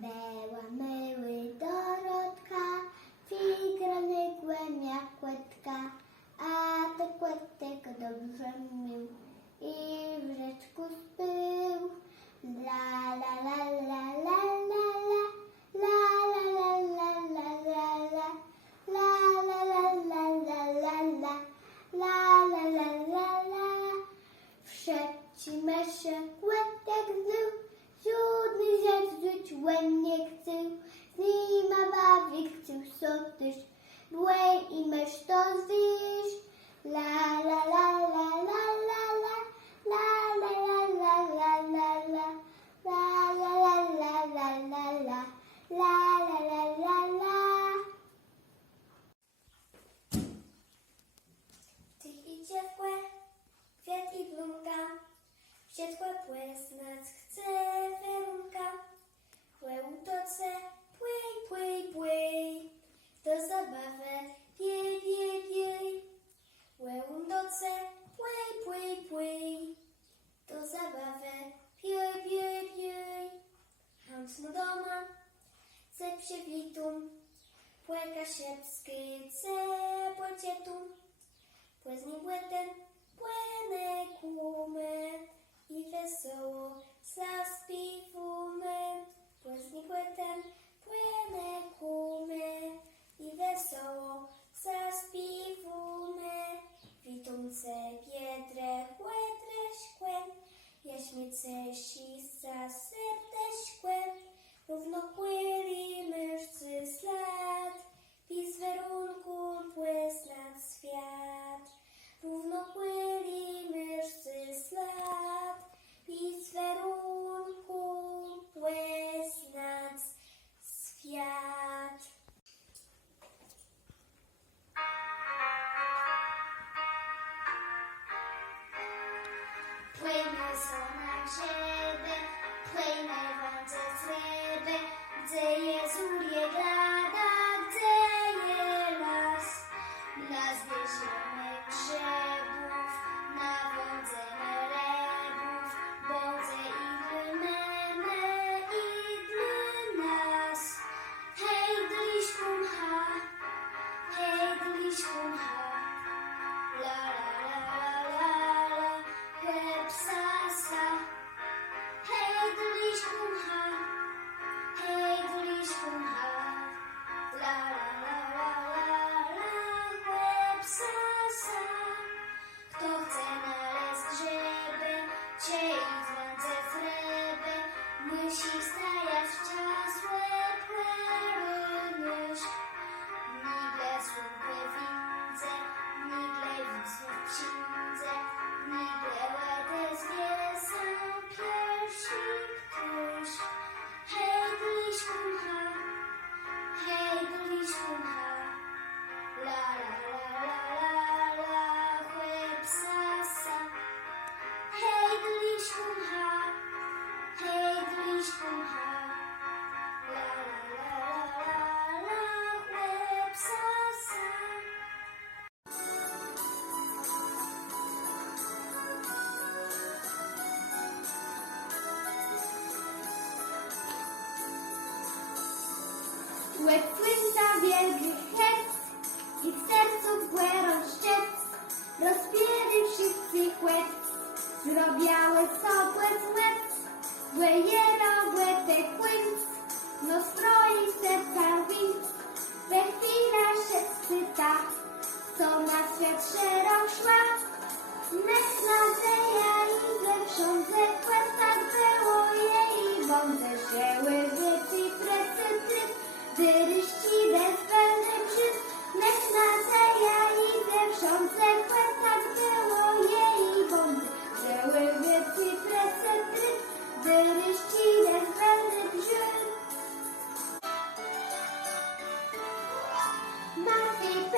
Była myły Dorotka, filigrany głębia kładka, a te kładtek dobrze mił i w rzeczku spył. La la la la la la. Cesi sa serdeśkłe, równopłyli myszcy ślad, pis werunku płys nad świat. Równopłyli so much.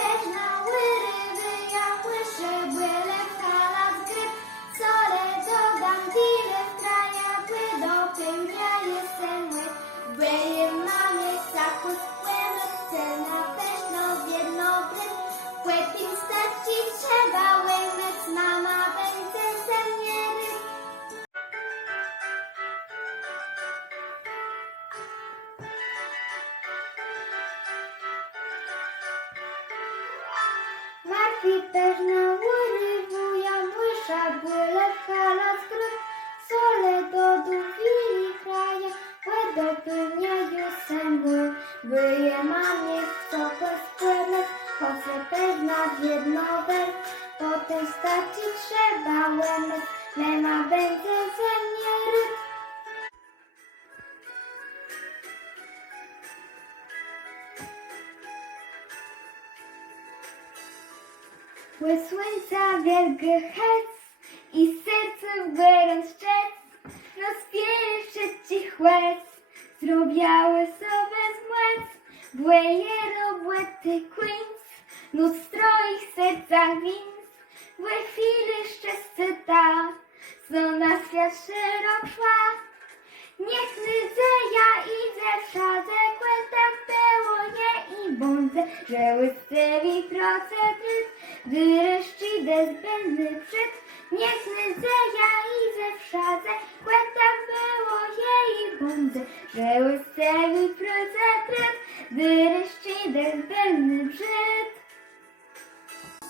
Też na łyry wyjadły szyby pewna łyry, wuja, młysza, byle, fala, skryt, sole do duwili kraja, łe dopełniają sębu, wyje. Mamie w sopę spłynąć, choce pewna w jednowe, potem starczy trzeba łemec, mema będzie ze mnie. Łe słońca wielki hec i serce w górę szczec, rozpieszy ci chłec, zrobiały sobie zmłec, błeje robłety queens, lustro ich serca wins, błe chwili szczęście ta, co na świat szerok szła. Niech nydzę ja idę w szadze, tak było nie i bądź, że łyscewi procedryt, wyreszci zbędny przed. Niech nydzę ja idę w szadze, tak było i bądź, że łyscewi procedryt, wyreszci zbędny przed.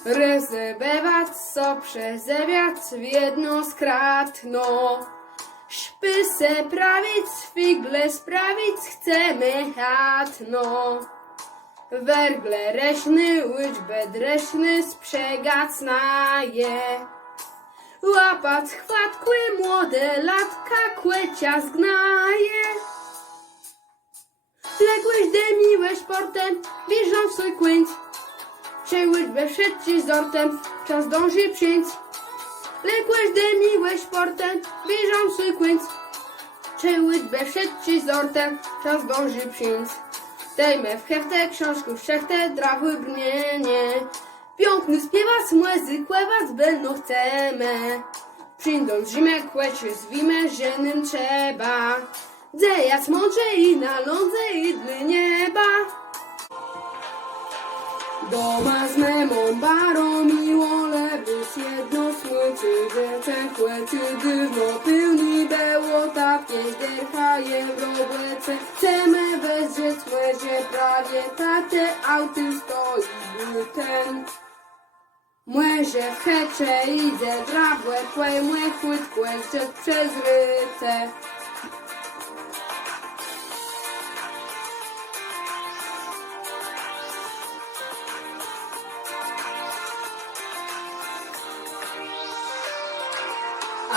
Rezebewać co przezewiać w jedno skratno. Szpy se prawić, figle sprawić chcemy chatno. Wergle reśny, łyczbę dreśny sprzegać naje. Łapać chwatkły młode latka kłecia zgnaje. Ległeś demiłeś portem, bieżą w swój kłyńc. Przełyś we wszedci zortem, czas dąży przyjść. Ległeś demiłeś portem, bieżą swój kłyńc. Przełyś we wszedci zortem, czas dąży przyjść. Dejmy w heftę książkę wszechtę, drawy brnienie. Piąkny śpiewa smłezy, kłewa będą chcemy. Przyjdą zimę, kłecie zwimę, żenym trzeba. Dzejac mądrze i na lądze i dny nieba. Doma z memą barą miło lebus jedno słońce, że czekłecy dywno pełni było takie derchaje w robłece. Auty stoi był ten. Młeże w hecze idzie drabłe, płej młe chłytkłe, rzecz przezryte.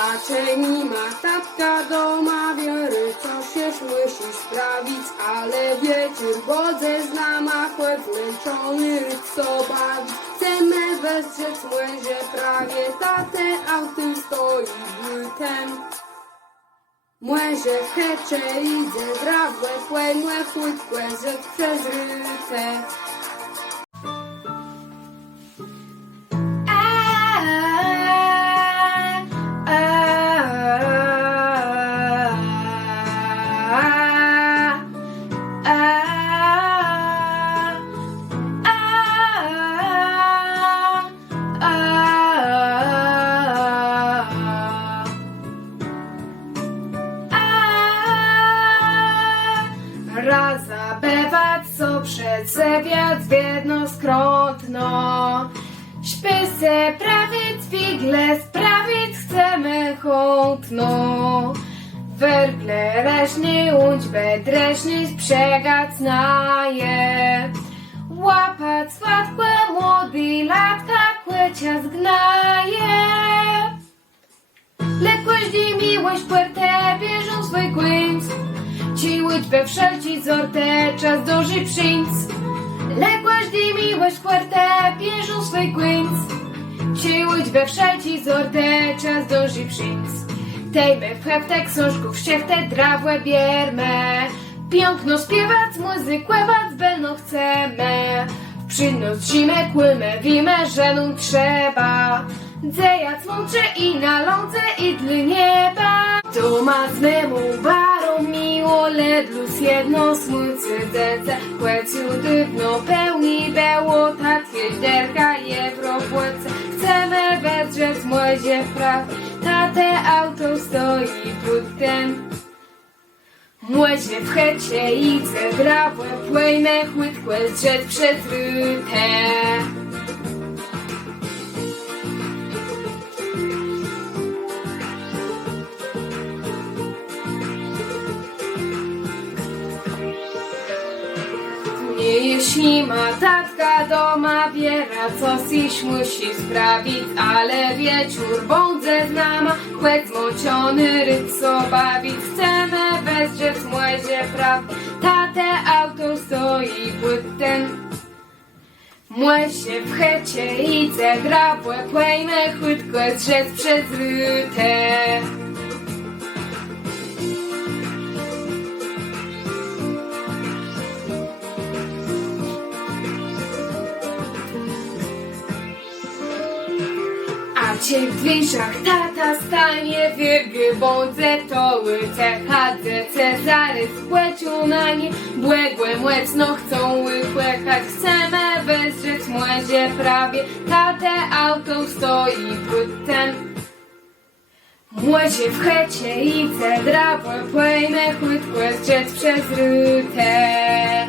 A czeni ma tatka doma wiery, co się musi sprawić, ale wieczór godze znama, chłop zmęczony co bawić. Chcemy westrzec młezie prawie, tatę autem stoi bytem. Młezie hecze idzie, drabłe, płemłe, chłytkłe, rzecz przezryte. Se prawić, figle sprawić chcemy chątno. Wergle reśny, łódźbę dreśny sprzegać znaje. Łapać słodkłe młody latka, kłecia zgnaje. Lekkość i miłość puertę bierzą swój kłync. Ci łydźbę wszelci zorte, czas doży przyńc. Lekkość i miłość puertę bierzą swój kłync. Ci łydźbę wszelci zorte, czas doży przyńc. Tejmy w heftę książków ściechtę drawłe bierme. Piękno śpiewać, muzykę belno chcemy. W przynoc zimę kłymę, wimę, że nam trzeba. Dzejac mącze i na lądze i dly nieba. Tu ma z memu barą miło, ledlus jedno słońce dece. Kłeciu dywno pełni było, tatkie derka je w. Chcemy wedrzeć młodzie praw, tate auto stoi pod ten. Młodzie w hecie i drabłe, płejne chłytkłe, drzeć przezryte. Jeśli ma tatka doma biera, co siś musi sprawić, ale wieczór bądze znama, kłec mociony ryco bawić, chcemy wezrzeć młodzie praw, tate auto stoi płyten. Młe się w hecie i gra, płepłejme chłytko zrzec przez rytę. Cię w wiszach tata stanie wyrgy bądze to łyce chadze Cezary spłecił na nie błęgłe młecno chcą łypłechać Chcemy wezrzeć młodzie prawie. Tatę auto stoi płytem Młodzie w hecie i cedra płepłejne chłytłe zrzec przez rytę